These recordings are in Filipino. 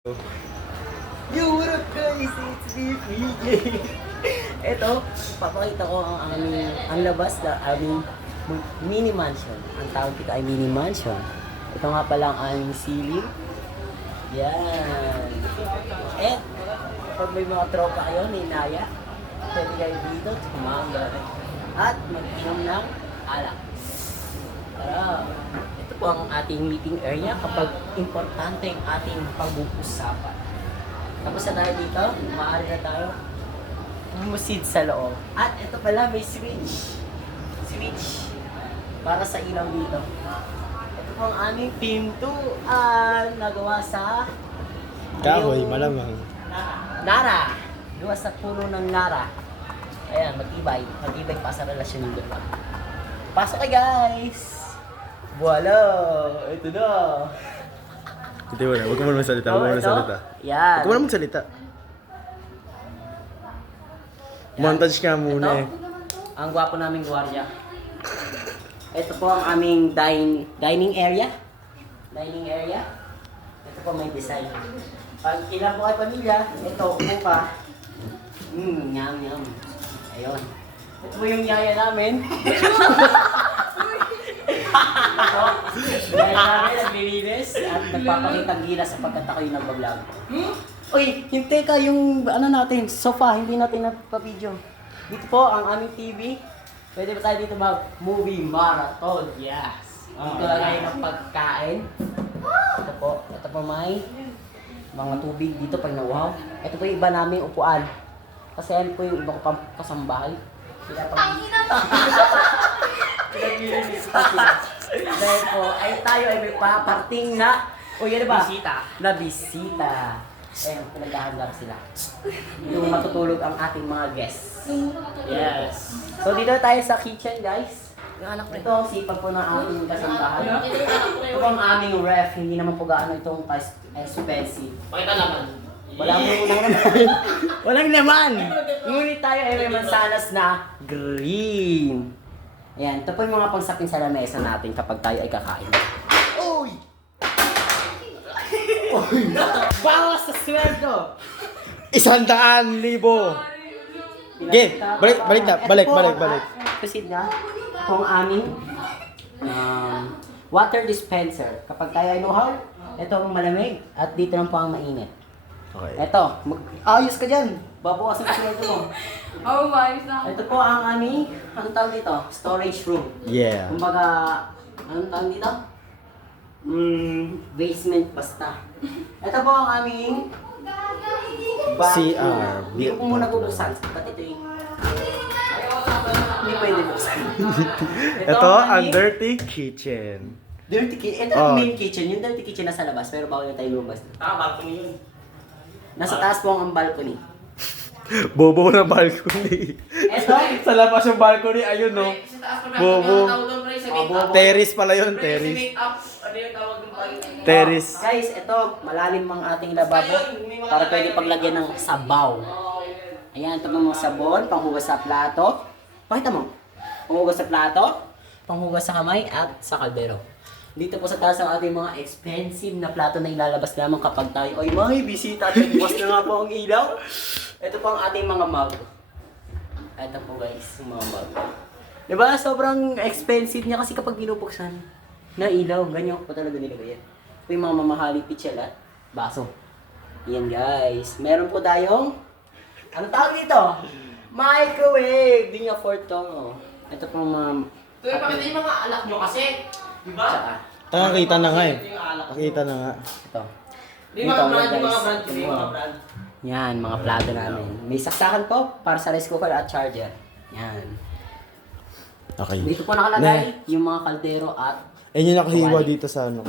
Yo, what up guys? It's me, PJ. Ito, papakita ko ang labas na aming mini mansion. Ang tawag dito ay mini mansion. Ito nga pala ang aming ceiling. Yan. At pag may mga tropa kayo, ninaya, pwede kayo dito, tumanga. At mag-inom ng alak. Tara. Ito po ang ating meeting area kapag importante ang ating pag-uusapan. Tapos na tayo dito, maaari na tayo bumusid sa loob. At ito pala, may switch. Switch para sa ilaw dito. Ito po ang aming pintuan nagawa sa Kahoy, malamang. Nara. Gawa sa puno ng Nara. Ayan, matibay. Matibay pa sa relasyon ng dalawa. Pasok kayo guys! Voila! Ito na! Hindi mo na, huwag ka muna magsalita, huwag ka muna magsalita. Yan. Huwag ka muna magsalita. Montage ka muna eh. Ang gwapo naming gwardiya. Ito po ang aming dining area. Dining area. Ito po may design. Pag ilan po kayo pamilya, ito, upo ka. Nyam, nyam. Ayun. Ito po yung yaya namin. Dahil namin naglilinis at nagpapakitang gila sapagkat ako'y nagbablog. Uy, hintay ka yung natin, sofa, hindi natin napavideo. Dito po ang aming TV. Pwede ba tayo dito mag-movie marathon? Yes! Dito lang kayo ng pagkain. Ito po may mga tubig dito pag nauhaw. Ito po yung iba naming upuan. Kasi yan po yung iba ko pang kasambahay. Sila pang... Dahil po, tayo ay may paparting na, yan ba? Bisita. Na bisita. Ayun, pinaghahandap sila. Yung matutulog ang ating mga guests. Yes. So dito tayo sa kitchen guys. Ito, sipag po ng ating kasambahay. Ito po ang aming ref, hindi naman po gaano itong expensive. Pakita naman. Walang naman. Walang naman! Ngunit tayo ay may mansanas na green. Ayan, ito po yung mga pangsapin sa lamesa natin kapag tayo ay kakain. Uy! Uy! Bawas sa sweldo! 100,000! Okay, balik. Proceed na. Ito ang aming water dispenser. Kapag tayo ay luhaw, ito ang malamig at dito lang po ang mainit. Okay. Ito, ayos ka dyan. Babawasan ka sweldo mo. Oh, ayos na. Ito po ang aming, anong tawag dito? Storage room. Yeah. Kumbaga, anong tawag dito? Basement basta. Ito po ang aming CR. Hindi ko muna bubuksan. Ba't ito yung... Hindi pwede buksan. Ito, ang ang aming dirty kitchen. dirty kitchen. Ito ang main kitchen. Yung dirty kitchen nasa labas, pero bawal na tayo lumabas. Balcony yun. Nasa taas po ang balcony. Bobo na balcony. Ito, Sa labas yung balcony, ayun no. Bobo. Terrace pala yun, terrace. Ano yung tawag ng balcony? Terrace. guys, ito, malalim ang ating lababo para pwede paglagyan ng sabaw. Ayan, ito mga sabon, panghugas sa plato. Pakita mo. Panghugas sa plato, panghugas sa kamay, at sa kaldero. Dito po sa taas ang ating mga expensive na plato na ilalabas lamang kapag tayo ay may bisita at bukas na nga po ang ilaw. Ito po ang ating mga mug. Ito po guys, yung mga mug. Diba? Sobrang expensive niya kasi kapag binubuksan na ilaw, ganyan po talaga nilagay yan. Ito yung mga mamahaling pitchel at baso. Yan guys. Meron po tayong, ano tawag dito? Microwave! Di nga for to. Ito po mga... Ito yung pakita yung mga alak nyo kasi. Diba? Tsaka, Nakakita na nga eh. Ito yung alak. Nakita na nga. ito. Yung mga brand, yung mga brand. Yung mga brand. Yan, mga plato namin. May saksakan po para sa rice cooker at charger. Yan. Okay. Dito po nakalagay yung mga kaldero at... Ayun yung nakahiwa dito sa ano.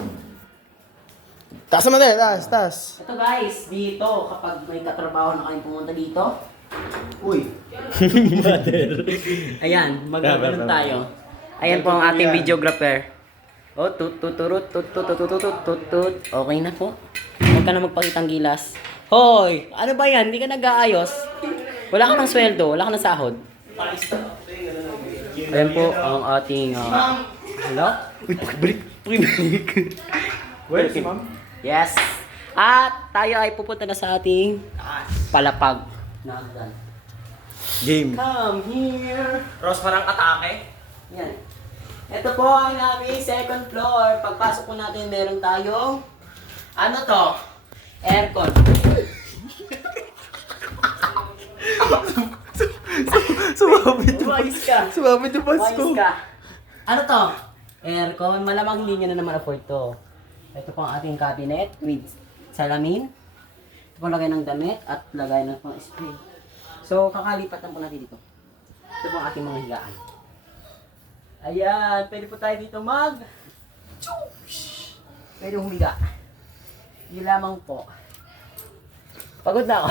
Taas naman eh, taas. Ito guys, dito kapag may katrabaho na kayong pumunta dito. Uy! Ayan, magkakaroon tayo. Ayan po ang ating videographer. Oh, tut. Okay na po. Huwag ka na magpakitang gilas. Hoy! Ano ba yan? Hindi ka nag-aayos? Wala ka ng sweldo, wala ka ng sahod. Ayan po ang ating... Hello? Uy, pakibalik. Where is ma'am? Yes. At tayo ay pupunta na sa ating palapag na hagdan. Game. Come here. Rose parang atake. Yan. Ito po ay namin second floor. Pagpasok po natin, meron tayong ano to? Aircon. Sumabit Umayos ka. Sumabit yung Pasko. Umayos ka. Ano to? Aircon. Malamang hindi nyo na naman afford to. Ito po ang ating cabinet with salamin. Ito po lagay ng damit at lagay ng pang spray. So, kakalipat lang po natin dito. Ito po ang ating mga higaan. Ayan, pwede po tayo dito pwede humiga. Yun lamang po. Pagod na ako.